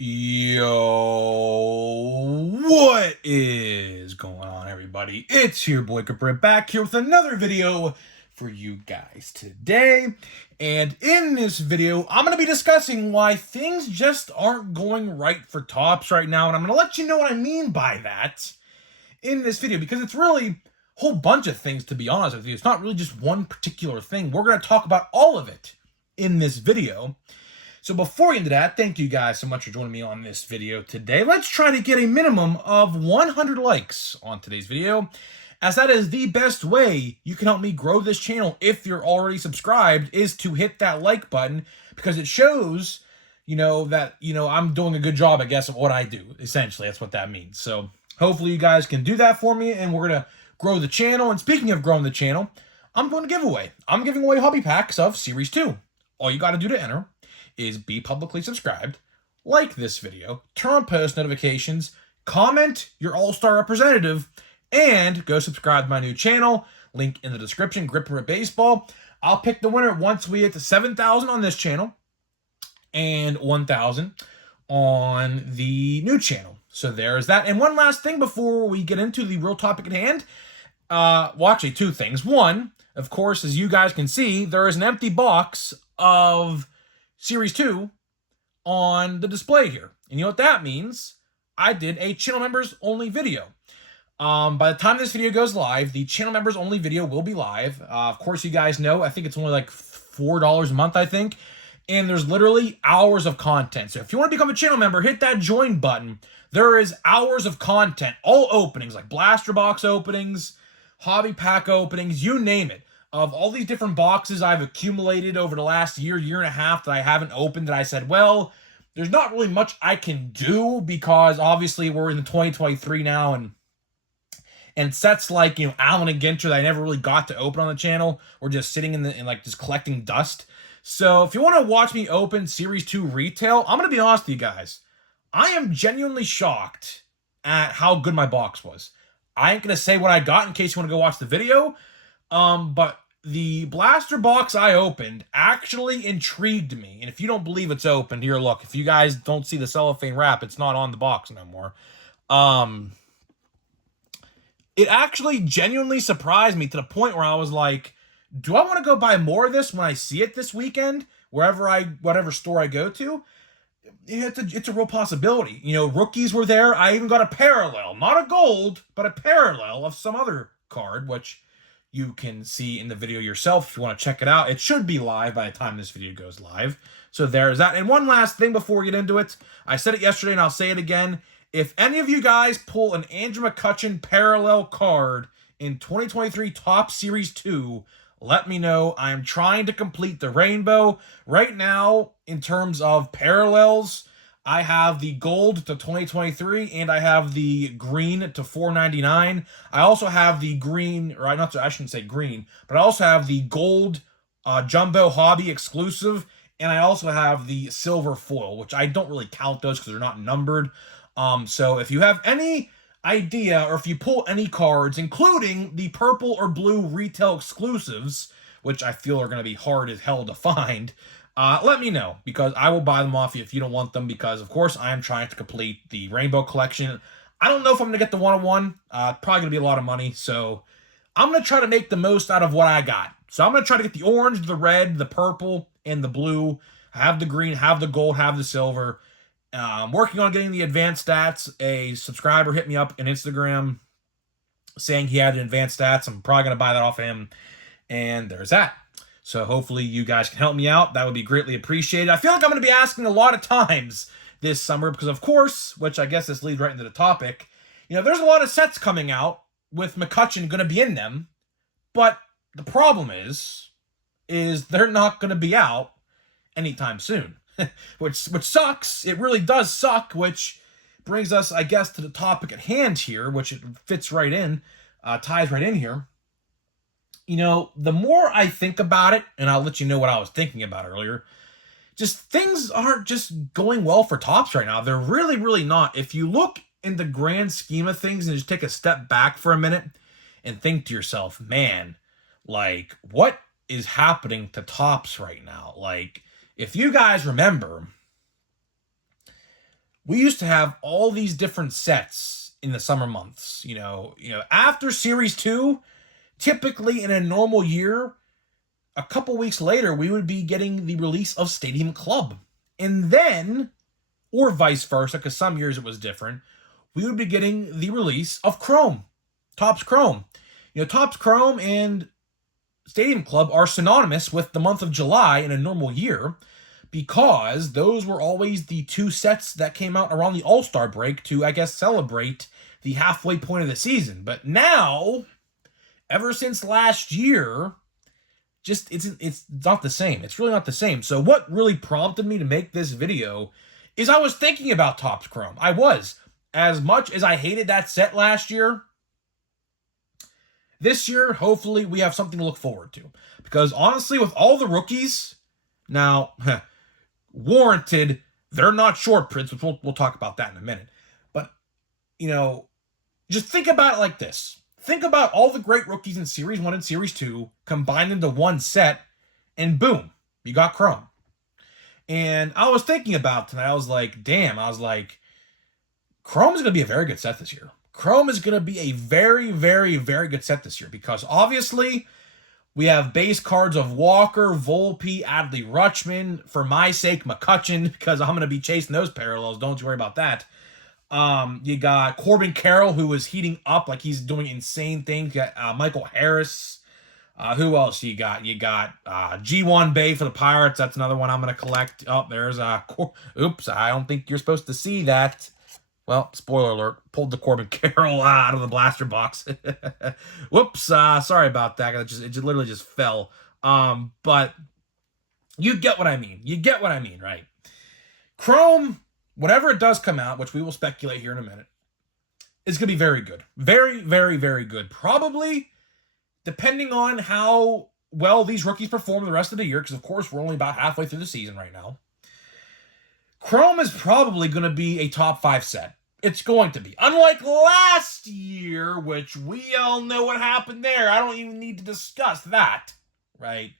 Yo, what is going on, everybody? It's your boy Capri back here with another video for you guys today. And in this video, I'm going to be discussing why things just aren't going right for Topps right now. And I'm going to let you know what I mean by that in this video, because it's really a whole bunch of things, to be honest with you. It's not really just one particular thing. We're going to talk about all of it in this video. So before we get into that, thank you guys so much for joining me on this video today. Let's try to get a minimum of 100 likes on today's video, as that is the best way you can help me grow this channel if you're already subscribed, is to hit that like button, because it shows, that, I'm doing a good job, I guess, of what I do. Essentially, that's what that means. So hopefully you guys can do that for me, and we're going to grow the channel. And speaking of growing the channel, I'm doing a giveaway. I'm giving away hobby packs of Series 2. All you got to do to enter is be publicly subscribed, like this video, turn on post notifications, comment your all-star representative, and go subscribe to my new channel. Link in the description, Grip Rip Baseball. I'll pick the winner once we get to 7,000 on this channel and 1,000 on the new channel. So there's that. And one last thing before we get into the real topic at hand. Well, actually, two things. One, of course, as you guys can see, there is an empty box of Series 2 on the display here. And you know what that means? I did a channel members only video. By the time this video goes live, the channel members only video will be live. Of course, you guys know, I think it's only like $4 a month, I think. And there's literally hours of content. So if you want to become a channel member, hit that join button. There is hours of content, all openings, like blaster box openings, hobby pack openings, you name it. Of all these different boxes I've accumulated over the last year and a half that I haven't opened, that I said, well, there's not really much I can do, because obviously we're in the 2023 now, and sets like, Allen and Ginter that I never really got to open on the channel were just sitting in just collecting dust. So if you want to watch me open Series 2 retail, I'm going to be honest with you guys. I am genuinely shocked at how good my box was. I ain't going to say what I got in case you want to go watch the video. But the blaster box I opened actually intrigued me. And if you don't believe it's open, here, look, if you guys don't see the cellophane wrap, it's not on the box no more. It actually genuinely surprised me to the point where I was like, do I want to go buy more of this when I see it this weekend, whatever store I go to? It's a real possibility. Rookies were there. I even got a parallel, not a gold, but a parallel of some other card, which you can see in the video yourself if you want to check it out. It should be live by the time this video goes live. So there's that. And one last thing before we get into it. I said it yesterday and I'll say it again. If any of you guys pull an Andrew McCutchen parallel card in 2023 Topps Series 2, let me know. I'm trying to complete the rainbow. Right now, in terms of parallels, I have the gold to 2023, and I have the green to 499. I also have the green, or I shouldn't say green, but I also have the gold jumbo hobby exclusive, and I also have the silver foil, which I don't really count those because they're not numbered. So if you have any idea, or if you pull any cards, including the purple or blue retail exclusives, which I feel are going to be hard as hell to find, let me know, because I will buy them off you if you don't want them, because, of course, I am trying to complete the Rainbow Collection. I don't know if I'm going to get the one-on-one. Probably going to be a lot of money, so I'm going to try to make the most out of what I got. So I'm going to try to get the orange, the red, the purple, and the blue. Have the green, have the gold, have the silver. I'm working on getting the advanced stats. A subscriber hit me up on Instagram saying he had advanced stats. I'm probably going to buy that off of him, and there's that. So hopefully you guys can help me out. That would be greatly appreciated. I feel like I'm going to be asking a lot of times this summer because, of course, which I guess this leads right into the topic, there's a lot of sets coming out with McCutchen going to be in them. But the problem is they're not going to be out anytime soon, which sucks. It really does suck, which brings us, I guess, to the topic at hand here, which it fits right in, ties right in here. The more I think about it, and I'll let you know what I was thinking about earlier, just things aren't just going well for Topps right now. They're really, really not. If you look in the grand scheme of things and just take a step back for a minute and think to yourself, man, like, what is happening to Topps right now? Like, if you guys remember, we used to have all these different sets in the summer months. After Series 2, typically in a normal year, a couple weeks later, we would be getting the release of Stadium Club. And then, or vice versa, because some years it was different, we would be getting the release of Chrome, Topps Chrome. Topps Chrome and Stadium Club are synonymous with the month of July in a normal year, because those were always the two sets that came out around the All-Star break to, I guess, celebrate the halfway point of the season. But now, ever since last year, it's not the same. It's really not the same. So what really prompted me to make this video is I was thinking about Topps Chrome. I was. As much as I hated that set last year, this year, hopefully, we have something to look forward to. Because honestly, with all the rookies, now, warranted, they're not short prints, which we'll talk about that in a minute. But, just think about it like this. Think about all the great rookies in Series 1 and Series 2 combined into one set, and boom, you got Chrome. And I was thinking about tonight, I was like, Chrome is going to be a very good set this year. Chrome is going to be a very, very, very good set this year because obviously we have base cards of Walker, Volpe, Adley Rutschman, for my sake, McCutchen, because I'm going to be chasing those parallels. Don't you worry about that. You got Corbin Carroll, who is heating up like he's doing insane things. You got Michael Harris. Who else you got? You got G1 Bay for the Pirates. That's another one I'm going to collect. Oh, there's oops, I don't think you're supposed to see that. Well, spoiler alert, pulled the Corbin Carroll out of the blaster box. Whoops, sorry about that. It literally just fell. But you get what I mean. You get what I mean, right? Chrome, whatever it does come out, which we will speculate here in a minute, is going to be very good. Very, very, very good. Probably, depending on how well these rookies perform the rest of the year, because, of course, we're only about halfway through the season right now. Chrome is probably going to be a top 5 set. It's going to be. Unlike last year, which we all know what happened there. I don't even need to discuss that, right?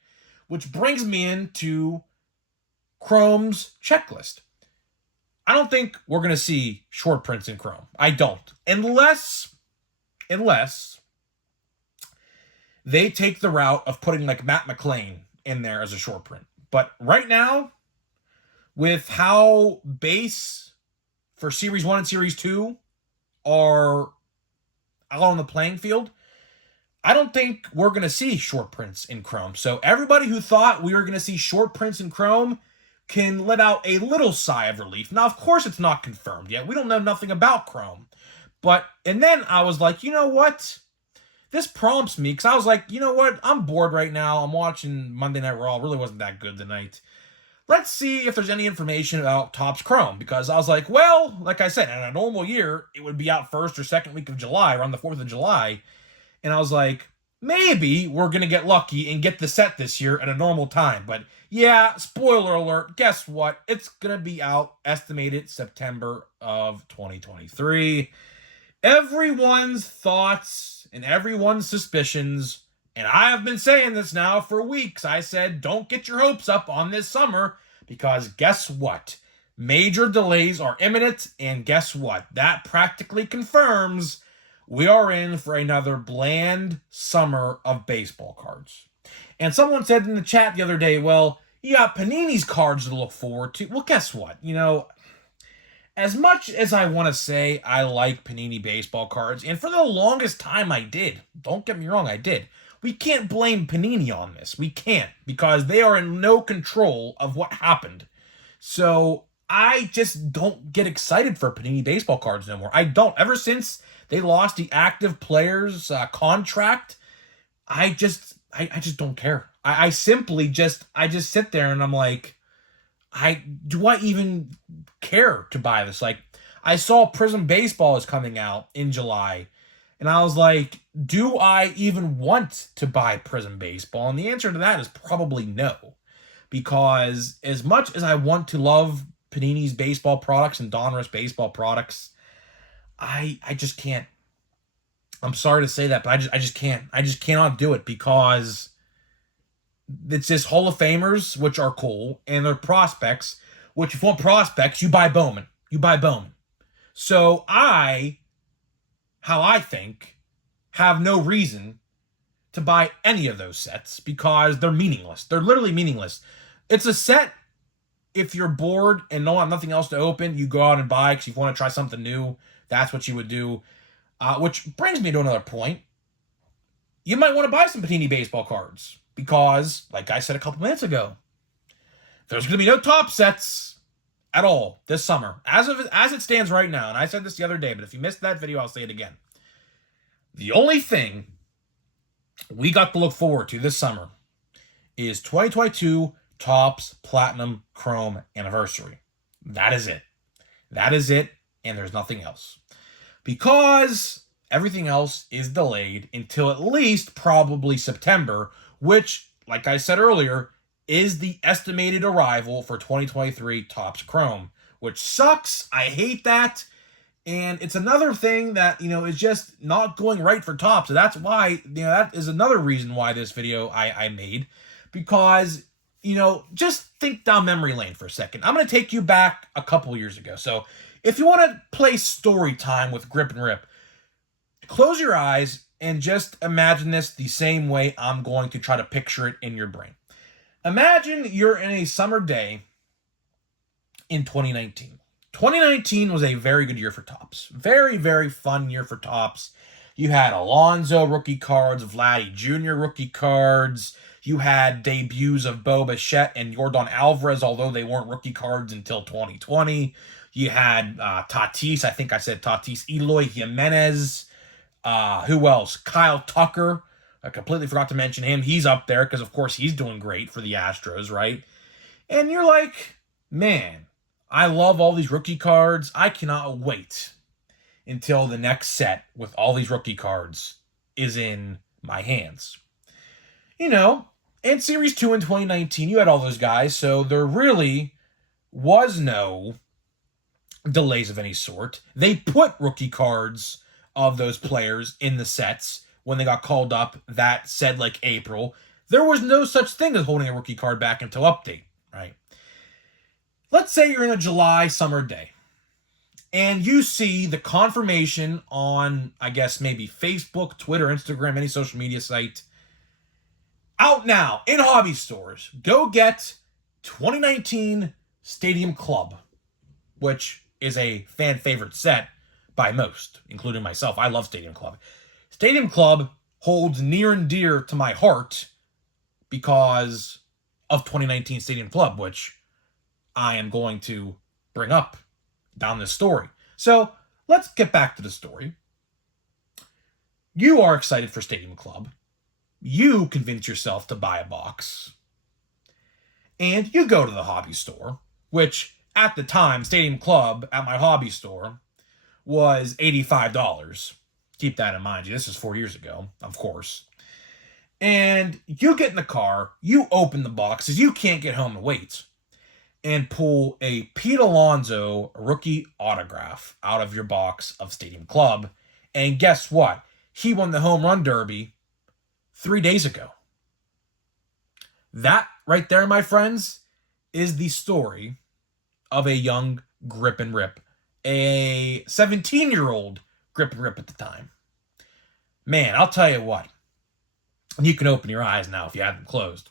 Which brings me into Chrome's checklist. I don't think we're going to see short prints in Chrome. I don't. Unless they take the route of putting like Matt McClain in there as a short print. But right now, with how base for Series 1 and Series 2 are out on the playing field, I don't think we're going to see short prints in Chrome. So everybody who thought we were going to see short prints in Chrome can let out a little sigh of relief. Now, of course, it's not confirmed yet. We don't know nothing about Chrome. And then I was like, you know what? This prompts me, because I was like, you know what? I'm bored right now. I'm watching Monday Night Raw. It really wasn't that good tonight. Let's see if there's any information about Topps Chrome, because I was like, well, like I said, in a normal year, it would be out first or second week of July, around the 4th of July. And I was like, maybe we're going to get lucky and get the set this year at a normal time. But yeah, spoiler alert, guess what? It's going to be out estimated September of 2023. Everyone's thoughts and everyone's suspicions, and I have been saying this now for weeks. I said, don't get your hopes up on this summer, because guess what? Major delays are imminent, and guess what? That practically confirms we are in for another bland summer of baseball cards. And someone said in the chat the other day, well, you got Panini's cards to look forward to. Well, guess what? As much as I want to say I like Panini baseball cards, and for the longest time I did, don't get me wrong, I did. We can't blame Panini on this. We can't, because they are in no control of what happened. So I just don't get excited for Panini baseball cards no more. I don't. Ever since they lost the active players contract, I just don't care. I simply just sit there and I'm like, do I even care to buy this? Like, I saw Prism Baseball is coming out in July, and I was like, do I even want to buy Prism Baseball? And the answer to that is probably no. Because as much as I want to love Panini's baseball products and Donruss baseball products, I just can't. I'm sorry to say that, but I just can't. I just cannot do it, because it's just Hall of Famers, which are cool, and they're prospects, which if you want prospects, you buy Bowman. you buy Bowman. So how I think, have no reason to buy any of those sets because they're meaningless. They're literally meaningless. It's a set if you're bored and don't have nothing else to open, you go out and buy because you want to try something new. That's what you would do. Which brings me to another point. You might want to buy some Panini baseball cards because, like I said a couple minutes ago, there's going to be no top sets at all this summer. As it stands right now, and I said this the other day, but if you missed that video, I'll say it again. The only thing we got to look forward to this summer is 2022 Topps Platinum Chrome Anniversary. That is it. That is it, and there's nothing else. Because everything else is delayed until at least probably September, which, like I said earlier, is the estimated arrival for 2023 Topps Chrome, which sucks. I hate that. And it's another thing that, is just not going right for Topps. So that's why, that is another reason why this video I made. Because, just think down memory lane for a second. I'm going to take you back a couple years ago. So if you want to play story time with Grip and Rip, close your eyes and just imagine this the same way I'm going to try to picture it in your brain. Imagine you're in a summer day in 2019. 2019 was a very good year for Topps. Very, very fun year for Topps. You had Alonso rookie cards, Vladdy Jr. rookie cards. You had debuts of Bo Bichette and Yordan Alvarez, although they weren't rookie cards until 2020. You had Tatis, I think I said Tatis, Eloy Jimenez. Who else? Kyle Tucker. I completely forgot to mention him. He's up there because, of course, he's doing great for the Astros, right? And you're like, man, I love all these rookie cards. I cannot wait until the next set with all these rookie cards is in my hands. In Series 2 in 2019, you had all those guys, so there really was no delays of any sort. They put rookie cards of those players in the sets when they got called up. That said, like April, there was no such thing as holding a rookie card back until update, right? Let's say you're in a July summer day and you see the confirmation on, I guess, maybe Facebook, Twitter, Instagram, any social media site. Out now in hobby stores. Go get 2019 Stadium Club, which is a fan favorite set by most, including myself. I love Stadium Club. Stadium Club holds near and dear to my heart because of 2019 Stadium Club, which I am going to bring up down this story. So let's get back to the story. You are excited for Stadium Club. You convince yourself to buy a box. And you go to the hobby store, which at the time, Stadium Club at my hobby store was $85. Keep that in mind. This is 4 years ago, of course. And you get in the car, you open the boxes, you can't get home and wait, and pull a Pete Alonso rookie autograph out of your box of Stadium Club. And guess what? He won the home run derby 3 days ago. That right there, my friends, is the story of a young Grip and Rip, a 17-year-old Grip and Rip at the time. Man, I'll tell you what. You can open your eyes now if you have them closed.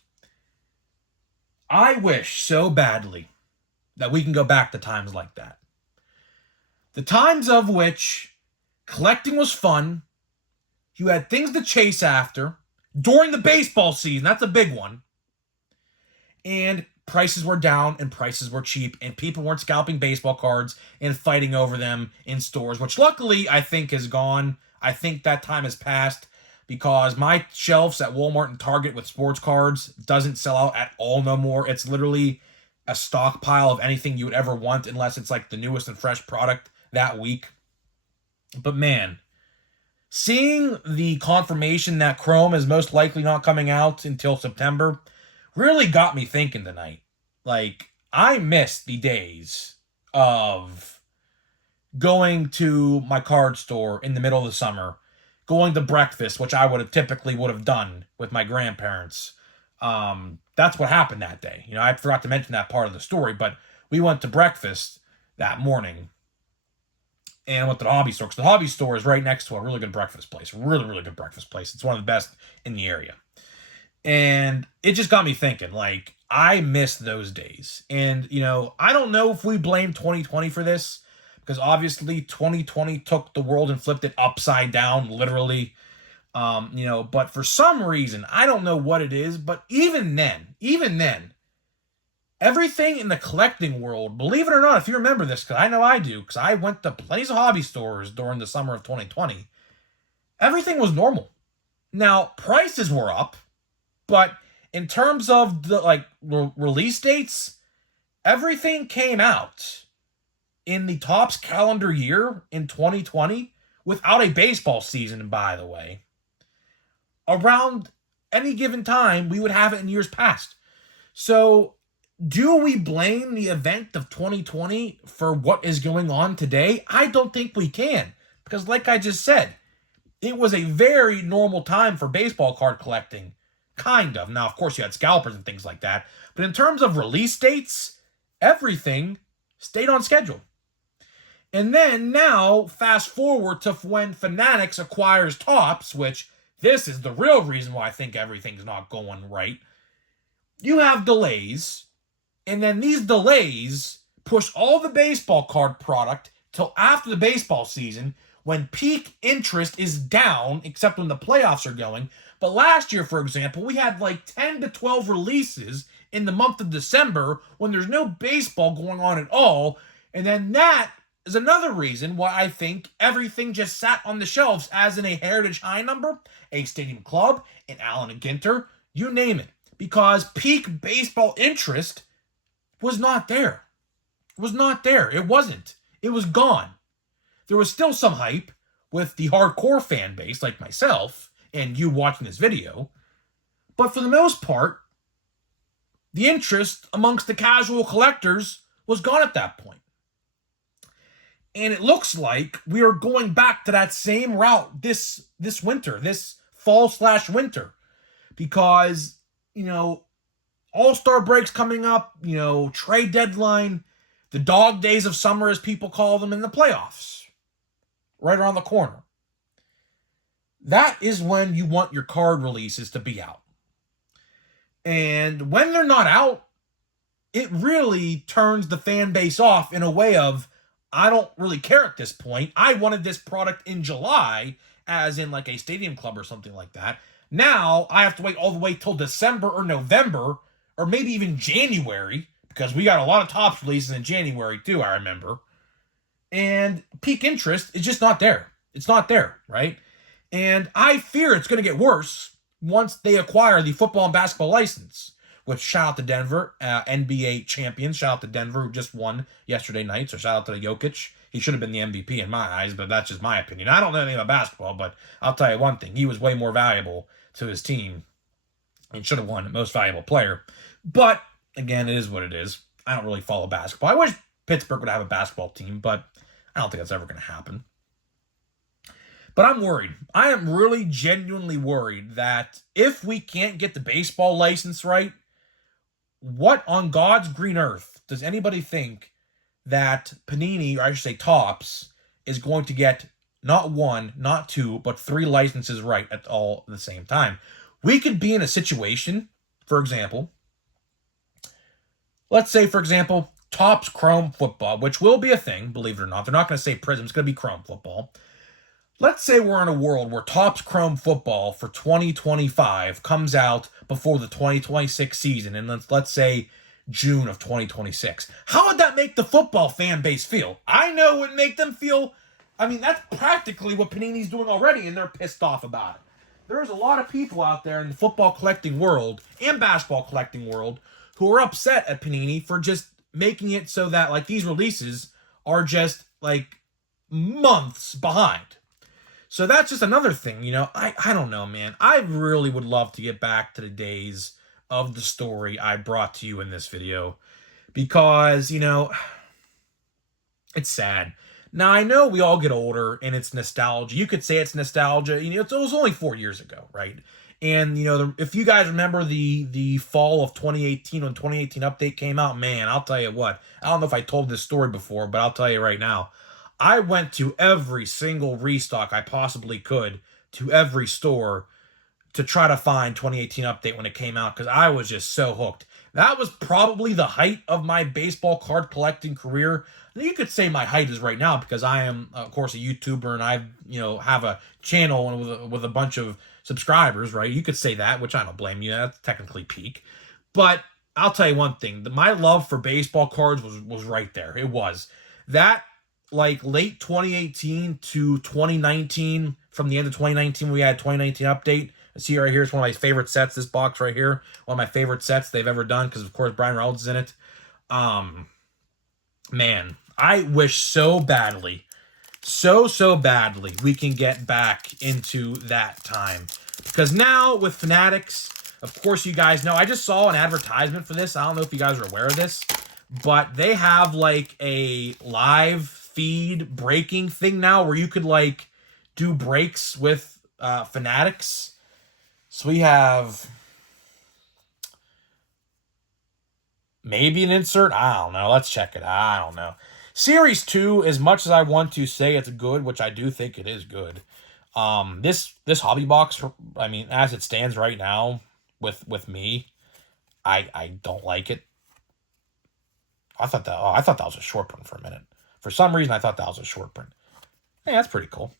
I wish so badly that we can go back to times like that. The times of which collecting was fun. You had things to chase after during the baseball season. That's a big one. And prices were down and prices were cheap and people weren't scalping baseball cards and fighting over them in stores, which luckily I think is gone. I think that time has passed because my shelves at Walmart and Target with sports cards doesn't sell out at all no more. It's literally a stockpile of anything you would ever want unless it's like the newest and fresh product that week. But man, seeing the confirmation that Chrome is most likely not coming out until September really got me thinking tonight. Like, I miss the days of going to my card store in the middle of the summer, going to breakfast, which I would have done with my grandparents. That's what happened that day. I forgot to mention that part of the story, but we went to breakfast that morning and went to the hobby store, because the hobby store is right next to a really good breakfast place. Really, really good breakfast place. It's one of the best in the area. And it just got me thinking, like, I miss those days. And, I don't know if we blame 2020 for this, because obviously 2020 took the world and flipped it upside down, literally. But for some reason, I don't know what it is, but even then, everything in the collecting world, believe it or not, if you remember this, because I know I do, because I went to plenty of hobby stores during the summer of 2020, everything was normal. Now, prices were up, but in terms of the release dates, everything came out in the Topps calendar year in 2020 without a baseball season, by the way. Around any given time, we would have it in years past. So, do we blame the event of 2020 for what is going on today? I don't think we can, because like I just said, it was a very normal time for baseball card collecting. Kind of. Now, of course, you had scalpers and things like that. But in terms of release dates, everything stayed on schedule. And then now, fast forward to when Fanatics acquires Topps, which this is the real reason why I think everything's not going right. You have delays, and then these delays push all the baseball card product till after the baseball season, when peak interest is down, except when the playoffs are going. But last year, for example, we had like 10 to 12 releases in the month of December when there's no baseball going on at all. And then that is another reason why I think everything just sat on the shelves, as in a Heritage High number, a Stadium Club, an Allen and Ginter, you name it. Because peak baseball interest was not there. It was not there. It wasn't. It was gone. There was still some hype with the hardcore fan base like myself and you watching this video. But for the most part, the interest amongst the casual collectors was gone at that point. And it looks like we are going back to that same route this winter, this fall/winter. Because, All-Star breaks coming up, trade deadline, the dog days of summer as people call them, in the playoffs. Right around the corner. That is when you want your card releases to be out. And when they're not out, it really turns the fan base off in a way of, I don't really care at this point. I wanted this product in July, as in like a Stadium Club or something like that. Now, I have to wait all the way till December or November, or maybe even January, because we got a lot of Topps releases in January too, I remember. And peak interest is just not there. It's not there, right? And I fear it's going to get worse once they acquire the football and basketball license. Which, shout out to Denver, NBA champions. Shout out to Denver, who just won yesterday night. So shout out to Jokic. He should have been the MVP in my eyes, but that's just my opinion. I don't know anything about basketball, but I'll tell you one thing. He was way more valuable to his team and should have won most valuable player. But, again, it is what it is. I don't really follow basketball. I wish Pittsburgh would have a basketball team, but I don't think that's ever going to happen. But I'm worried. I am really genuinely worried that if we can't get the baseball license right, what on God's green earth does anybody think that Panini, or I should say Topps, is going to get not one, not two, but 3 licenses right at all the same time? We could be in a situation, for example, let's say, for example, Topps Chrome football, which will be a thing, believe it or not. They're not going to say Prism. It's going to be Chrome football. Let's say we're in a world where Topps Chrome football for 2025 comes out before the 2026 season, and let's say June of 2026. How would that make the football fan base feel? I know it would make them feel, that's practically what Panini's doing already, and they're pissed off about it. There's a lot of people out there in the football collecting world and basketball collecting world who are upset at Panini for just making it so that, these releases are just, months behind. So that's just another thing, I don't know, man. I really would love to get back to the days of the story I brought to you in this video. Because, it's sad. Now, I know we all get older and it's nostalgia. You could say it's nostalgia. It was only 4 years ago, right? And, you know, if you guys remember the fall of 2018, when 2018 update came out, man, I'll tell you what. I don't know if I told this story before, but I'll tell you right now. I went to every single restock I possibly could, to every store, to try to find 2018 update when it came out, because I was just so hooked. That was probably the height of my baseball card collecting career. You could say my height is right now, because I am, of course, a YouTuber, and I, you know, have a channel with a bunch of subscribers, right? You could say that, which I don't blame you. That's technically peak. But I'll tell you one thing. My love for baseball cards was right there. It was. That, like, late 2018 to 2019, from the end of 2019, we had 2019 update. See right here, it's one of my favorite sets, this box right here. One of my favorite sets they've ever done, because, of course, Brian Reynolds is in it. Man, I wish so badly, so badly, we can get back into that time. Because now, with Fanatics, of course, you guys know, I just saw an advertisement for this. I don't know if you guys are aware of this, but they have, like, a live feed breaking thing now, where you could, like, do breaks with Fanatics. So we have maybe an insert. I don't know. Let's check it. I don't know. Series 2, as much as I want to say it's good, which I do think it is good, this hobby box, I mean, as it stands right now with me, I don't like it. I thought that was a short print for a minute. For some reason, I thought that was a short print. Hey, that's pretty cool.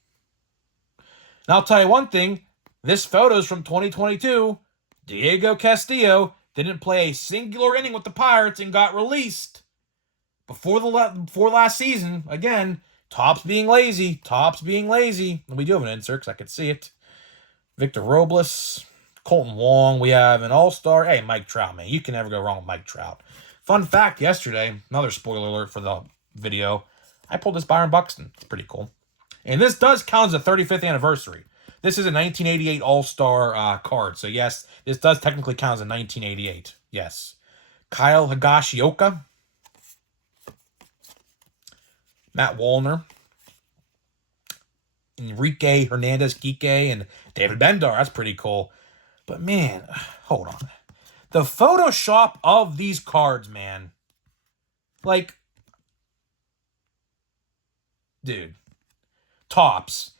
Now, I'll tell you one thing. This photo's from 2022. Diego Castillo didn't play a singular inning with the Pirates and got released before last season. Again, Topps being lazy. Topps being lazy. We do have an insert because I could see it. Victor Robles, Colton Wong. We have an all-star. Hey, Mike Trout, man. You can never go wrong with Mike Trout. Fun fact, yesterday, another spoiler alert for the video, I pulled this Byron Buxton. It's pretty cool. And this does count as a 35th anniversary. This is a 1988 All-Star card. So, yes, this does technically count as a 1988. Yes. Kyle Higashioka. Matt Wallner. Enrique Hernandez-Kike and David Bendar. That's pretty cool. But, man, hold on. The Photoshop of these cards, man. Like, dude. Topps.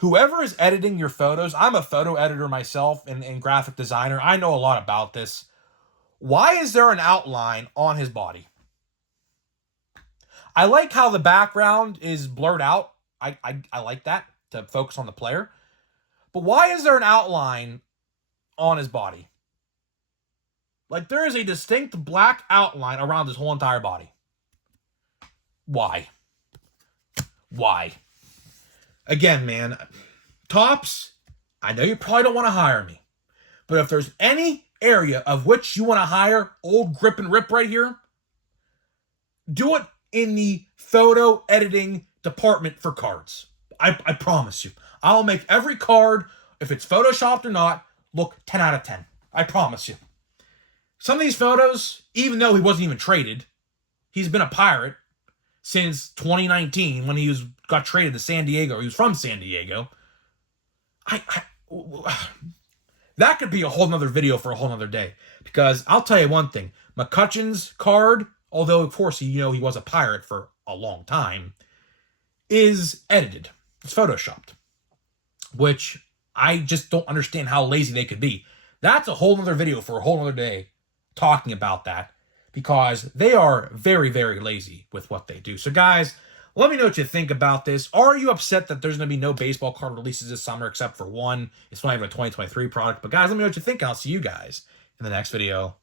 Whoever is editing your photos, I'm a photo editor myself and graphic designer. I know a lot about this. Why is there an outline on his body? I like how the background is blurred out. I like that, to focus on the player. But why is there an outline on his body? Like, there is a distinct black outline around his whole entire body. Why? Why? Again, man, Topps, I know you probably don't want to hire me. But if there's any area of which you want to hire old Grip and Rip right here, do it in the photo editing department for cards. I promise you. I'll make every card, if it's photoshopped or not, look 10 out of 10. I promise you. Some of these photos, even though he wasn't even traded, he's been a Pirate since 2019 when he got traded to San Diego. He was from San Diego. That could be a whole nother video for a whole nother day. Because I'll tell you one thing. McCutcheon's card, although of course he was a Pirate for a long time, is edited. It's photoshopped. Which I just don't understand how lazy they could be. That's a whole nother video for a whole nother day talking about that. Because they are very, very lazy with what they do. So, guys, let me know what you think about this. Are you upset that there's going to be no baseball card releases this summer except for one? It's not even a 2023 product. But, guys, let me know what you think. I'll see you guys in the next video.